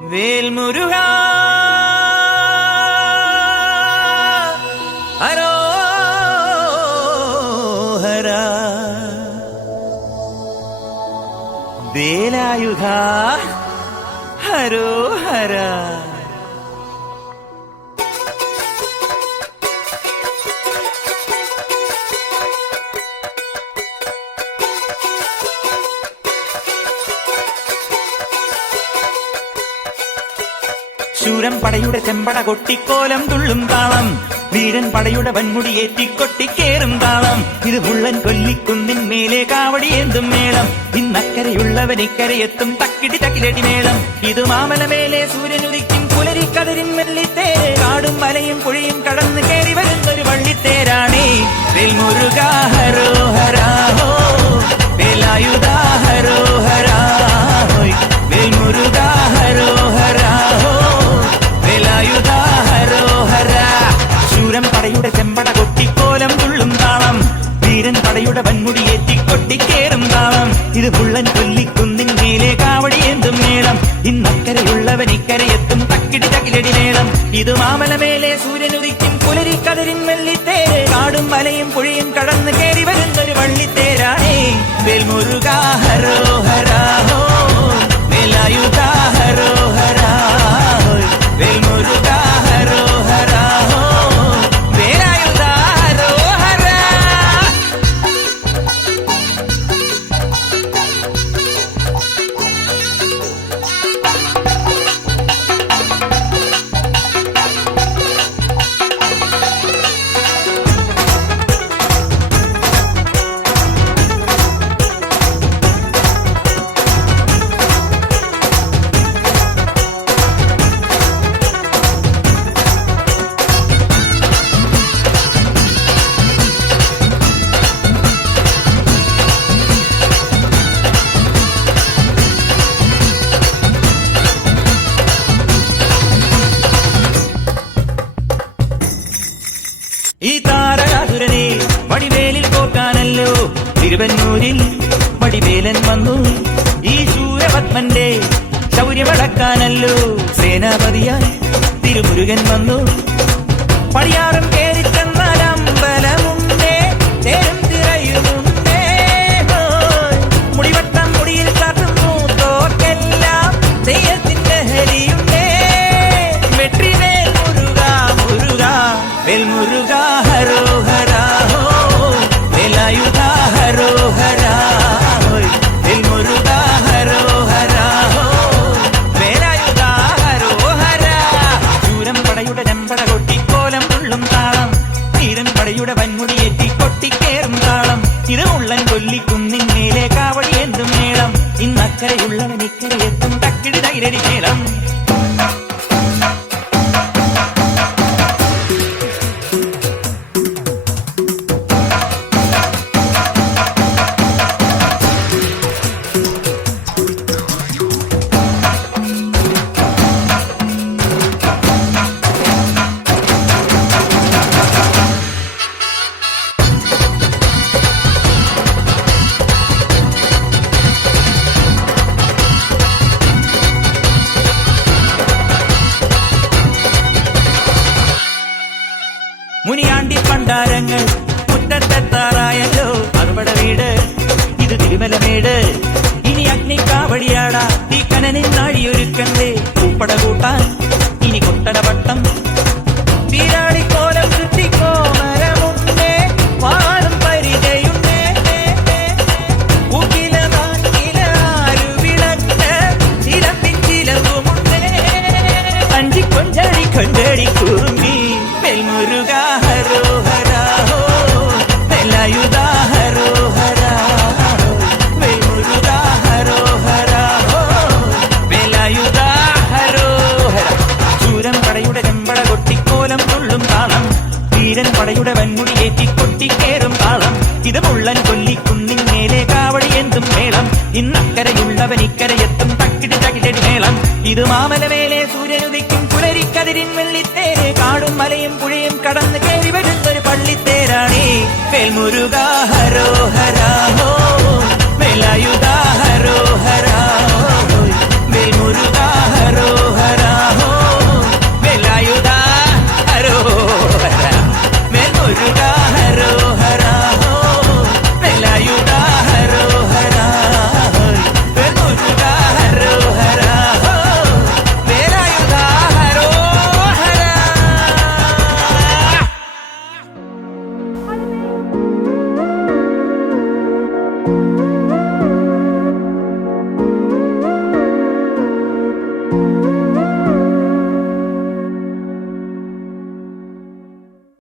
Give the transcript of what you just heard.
വേൽമുരുകാ ഹരോഹരാ വേലായുധാ ഹരോഹരാ. ശൂരൻ പടയുടെ ചെമ്പട കൊട്ടിക്കോലം തുള്ളും താളം, വീരൻ പടയുടെ വൻമുടിയേറ്റിക്കൊട്ടിക്കേറും താളം. ഇത് മുള്ളൻ കൊല്ലിക്കുന്നിൻ മേലെ കാവടിയേന്തും മേളം. ഇന്നക്കരയുള്ളവൻ ഇക്കരയെത്തും തക്കിടി തക്കിലടി മേളം. ഇത് മാമലമേലെ സൂര്യനുദിക്കും പുലരിക്കതിരിൻ വെള്ളിത്തേര്. കാടും മലയും പുഴയും കടന്ന് കയറി വരുന്നൊരു വള്ളിത്തേരാണേ. വേൽമുരുകാ ഹരോഹരാ ഹോ, വേലായുധാ ഹരോഹരാ ഹോയ്, വേൽമുരുകാ ഹരോഹരാ ഹോ, വേലായുധാ ഹരോഹരാ. ശൂരൻ പടയുടെ ചെമ്പട കൊട്ടിക്കോലം തുള്ളും താളം, വീരൻ പടയുടെ വൻമുടിയേറ്റിക്കൊട്ടിക്കേറും താളം. ഇത് പുള്ളൻ കൊല്ലിക്കുന്നിൻ മേലെ കാവടിയേന്തും മേളം. ഇന്നക്കരയുള്ളവൻ ഇക്കരയെത്തും തക്കിടി തകിലടി മേളം. ഇത് മാമലമേലെ സൂര്യനുദിക്കും പുലരിക്കതിരിൻ വെള്ളിത്തേര്. കാടും മലയും പുഴയും കടന്ന് കയറി വരുന്നൊരു വള്ളിത്തേരാണേ. വേൽമുരുകാ ഹരോഹരാ ഹോ, വേലായുധാ ഹരോഹരാ ഹോയ്, വേൽമുരുകാ ഹരോഹരാ ഹോ, വേലായുധാ ഹരോഹരാ. ഈ താരകാസുരനെ വടിവേലിൽ പോക്കാനല്ലോ തിരുവന്നൂരിൽ വടിവേലൻ വന്നു. ഈ ശൂരപത്മന്റെ ശൗര്യമടക്കാനല്ലോ സേനാപതിയായി തിരുമുരുകൻ വന്നു. പടിയാറും കേറിച്ചെന്നാൽ അമ്പലമുണ്ടേ, തേരും തിറയുമുണ്ടേ. മുടിവട്ടം മുടിയിൽ കാട്ടുന്നു തോക്കെല്ലാം തെയ്യത്തിന്റെ ഹരിയുണ്ടേ. വെട്രിവേൽ മുരുകാ മുരുകാ, വേൽമുരുകാ ഹരോഹരാ ഹോ, വേലായുധാ ഹരോഹരാ ഹോയ്, വേൽമുരുകാ ഹരോഹരാ ഹോ, വേലായുധാ ഹരോഹരാ. ശൂരൻ പടയുടെ ചെമ്പട കൊട്ടിക്കോലം തുള്ളും താളം, വീരൻ പടയുടെ വൻമുടിയേറ്റിക്കൊട്ടിക്കേറും താളം. ഇത് മുള്ളൻ കൊല്ലിക്കുന്നിൻ മേലെ കാവടിയേന്തും മേളം. ഇന്നക്കരയുള്ളവൻ ഇക്കരയെത്തും തക്കിടി തകിലടി മേളം. മുനിയാണ്ടി പണ്ടാരങ്ങൾ മുറ്റത്തെത്താറായല്ലോ. അറുപട വീട് ഇത് തിരുമലമേട്. ഇനി അഗ്നിക്കാവടിയാടാ ഈ കനനിൻ നാഴിയൊരുക്കണ്ടേ. പൂപ്പട കൂട്ടാൻ ഇനി കൊട്ടടവട്ടം. വീരാളിക്കോലം കൃത്തിക്കോമരമുണ്ടേ, വാളും പരിചയുണ്ടേ. ൂക്കിലാരുവിളക്ക് ചിലമ്പിൻ ചിലവുമുണ്ടേ. അഞ്ചി കൊഞ്ചടി കൊഞ്ചടി കുറുമ്പി. വേൽമുരുകാ ഹരോഹരാ ഹോ, വേലായുധാ ഹരോഹരാ ഹോ, വേൽമുരുകാ ഹരോഹരാ ഹോ, വേലായുധാ ഹരോഹരാ. ശൂരൻ പടയുടെ ചെമ്പട കൊട്ടിക്കോലം തുള്ളും താളം, വീരൻ പടയുടെ വൻമുടിയേറ്റിക്കൊട്ടിക്കേറും താളം. ഇത് മുള്ളൻ കൊല്ലിക്കുന്നിൻ മേലെ കാവടിയേന്തും മേളം. ഇന്നക്കരയുള്ളവൻ ഇക്കരയെത്തും തക്കിടി തകിലടി മേളം. ഇത് മാമലമേലെ സൂര്യനുദിക്കും പുലരിക്കതിരിൻ വെള്ളിത്തേര്. കാടും മലയും പുഴയും കടന്ന് കയറി വരുന്നൊരു പള്ളിത്തേരാണേ. വേൽമുരുകാ ഹരോഹരാ ഹോ, വേലായു